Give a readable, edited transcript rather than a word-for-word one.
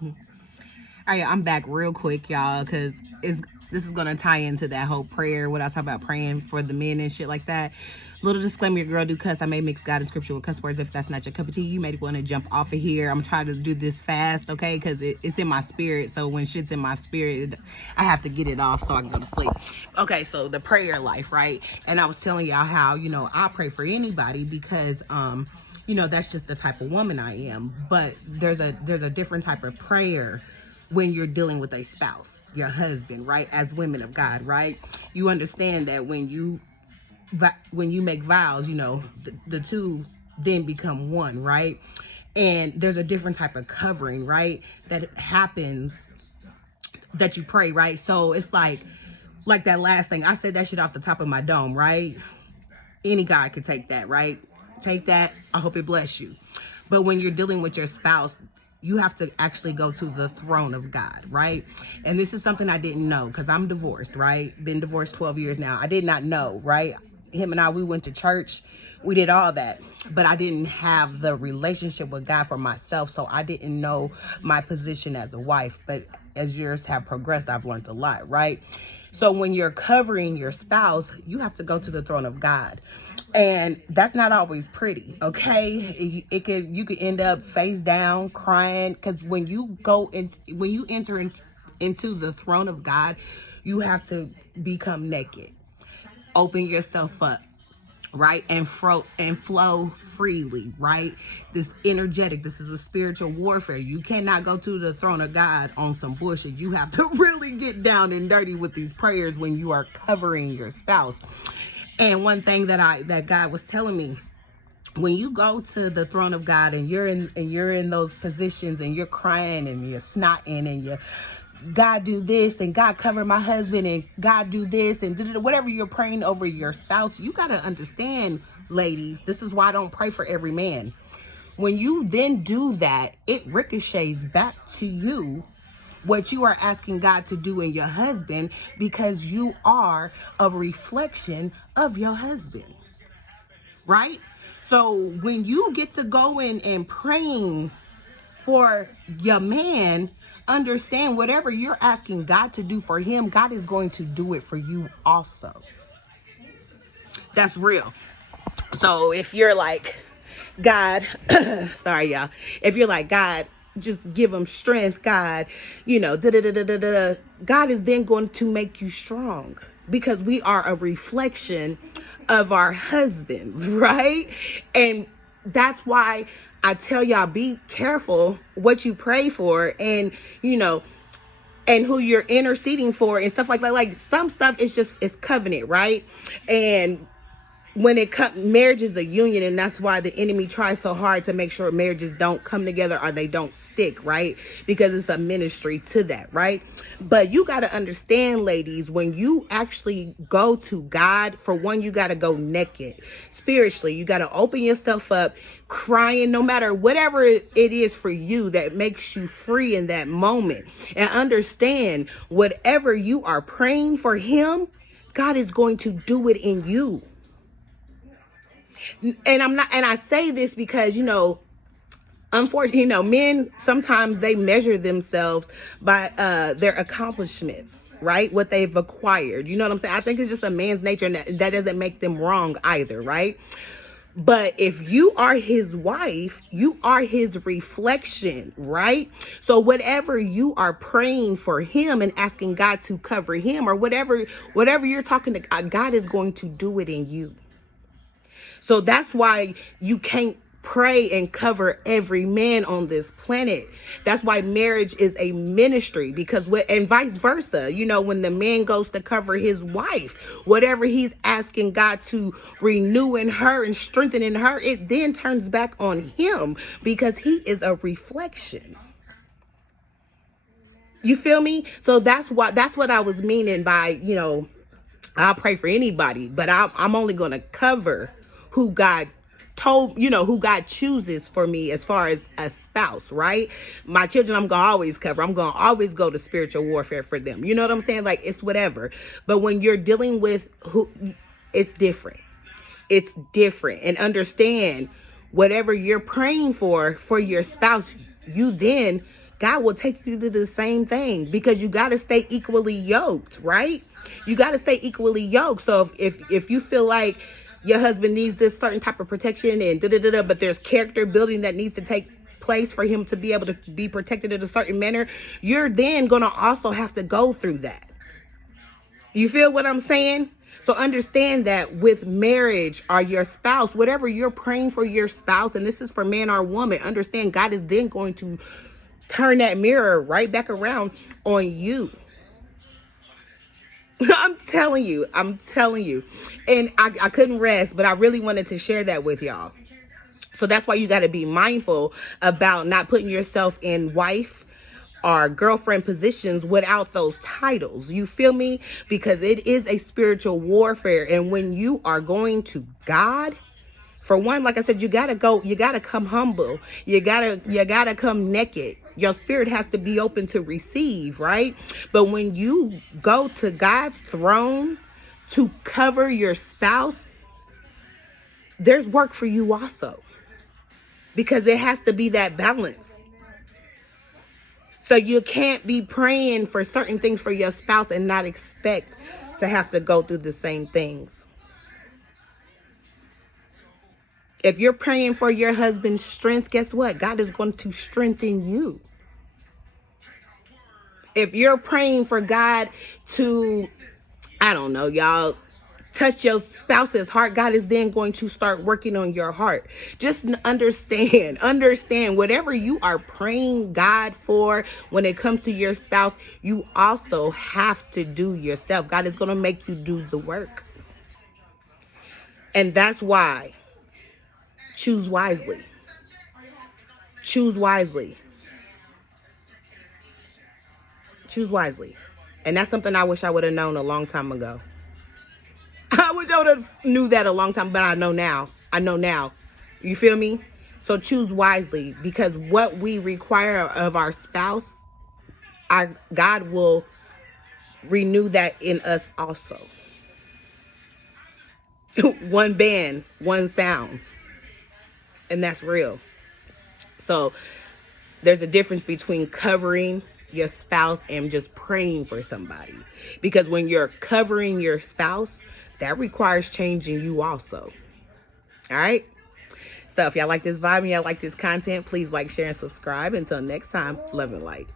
All right, I'm back real quick, y'all, because this is gonna tie into that whole prayer. What I talk about praying for the men and shit like that. Little disclaimer: your girl do cuss. I may mix God and scripture with cuss words. If that's not your cup of tea, you may want to jump off of here. I'm trying to do this fast, okay? Because it's in my spirit. So when shit's in my spirit, I have to get it off so I can go to sleep. Okay, so the prayer life, right? And I was telling y'all how I pray for anybody because that's just the type of woman I am. But there's a different type of prayer when you're dealing with a spouse, your husband, right? As women of God, right? You understand that when you make vows, the two then become one, right? And there's a different type of covering, right? That happens that you pray, right? So it's like that last thing. I said that shit off the top of my dome, right? Any guy could take that, right? Take that. I hope it bless you. But when you're dealing with your spouse, you have to actually go to the throne of God, right? And this is something I didn't know because I'm divorced, right? Been divorced 12 years now. I did not know, right? Him and I, we went to church. We did all that. But I didn't have the relationship with God for myself, so I didn't know my position as a wife. But as years have progressed, I've learned a lot, right? So when you're covering your spouse, you have to go to the throne of God. And that's not always pretty, okay? You could end up face down crying, because when you enter into the throne of God, you have to become naked, open yourself up, right? And flow freely, right? This is a spiritual warfare. You cannot go to the throne of God on some bullshit. You have to really get down and dirty with these prayers when you are covering your spouse. And one thing that God was telling me, when you go to the throne of God and you're in those positions and you're crying and you're snotting and you're, God do this and God cover my husband and God do this and whatever you're praying over your spouse, you got to understand, ladies, this is why I don't pray for every man. When you then do that, it ricochets back to you what you are asking God to do in your husband, because you are a reflection of your husband, right? So when you get to going and praying for your man, understand whatever you're asking God to do for him, God is going to do it for you also. That's real. So if you're like, God, sorry y'all, if you're like, God, just give him strength, God, God is then going to make you strong, because we are a reflection of our husbands, right? And that's why I tell y'all, be careful what you pray for, and and who you're interceding for and stuff like that. Like, some stuff is covenant, right? And when marriage is a union, and that's why the enemy tries so hard to make sure marriages don't come together or they don't stick, right? Because it's a ministry to that, right? But you got to understand, ladies, when you actually go to God, for one, you got to go naked spiritually. You got to open yourself up, crying, no matter whatever it is for you that makes you free in that moment. And understand, whatever you are praying for him, God is going to do it in you. And I say this because, unfortunately, men, sometimes they measure themselves by their accomplishments, right? What they've acquired. You know what I'm saying? I think it's just a man's nature, and that doesn't make them wrong either, right? But if you are his wife, you are his reflection, right? So whatever you are praying for him and asking God to cover him, or whatever you're talking to God, God is going to do it in you. So that's why you can't pray and cover every man on this planet. That's why marriage is a ministry, and vice versa. When the man goes to cover his wife, whatever he's asking God to renew in her and strengthen in her, it then turns back on him, because he is a reflection. You feel me? So that's what I was meaning by, I'll pray for anybody, but I'm only going to cover who God who God chooses for me as far as a spouse, right? My children, I'm going to always cover. I'm going to always go to spiritual warfare for them. You know what I'm saying? Like, it's whatever. But when you're dealing with it's different. It's different. And understand, whatever you're praying for your spouse, you then God will take you to the same thing, because you got to stay equally yoked, right? You got to stay equally yoked. So if you feel like your husband needs this certain type of protection and but there's character building that needs to take place for him to be able to be protected in a certain manner, you're then going to also have to go through that. You feel what I'm saying? So understand that with marriage or your spouse, whatever you're praying for your spouse, and this is for man or woman, understand God is then going to turn that mirror right back around on you. I'm telling you. And I couldn't rest, but I really wanted to share that with y'all. So that's why you got to be mindful about not putting yourself in wife or girlfriend positions without those titles. You feel me? Because it is a spiritual warfare. And when you are going to God, for one, like I said, you gotta come humble. You gotta come naked. Your spirit has to be open to receive, right? But when you go to God's throne to cover your spouse, there's work for you also, because it has to be that balance. So you can't be praying for certain things for your spouse and not expect to have to go through the same things. If you're praying for your husband's strength, guess what? God is going to strengthen you. If you're praying for God to, I don't know, y'all, touch your spouse's heart, God is then going to start working on your heart. Just understand whatever you are praying God for when it comes to your spouse, you also have to do yourself. God is going to make you do the work. And that's why choose wisely. Choose wisely. Choose wisely. And that's something I wish I would have known a long time ago. I wish I would have knew that a long time, but I know now. You feel me? So choose wisely, because what we require of our spouse, God will renew that in us also. One band, one sound. And that's real. So there's a difference between covering your spouse and just praying for somebody. Because when you're covering your spouse, that requires changing you also. All right? So if y'all like this vibe and y'all like this content, please like, share, and subscribe. Until next time, love and light.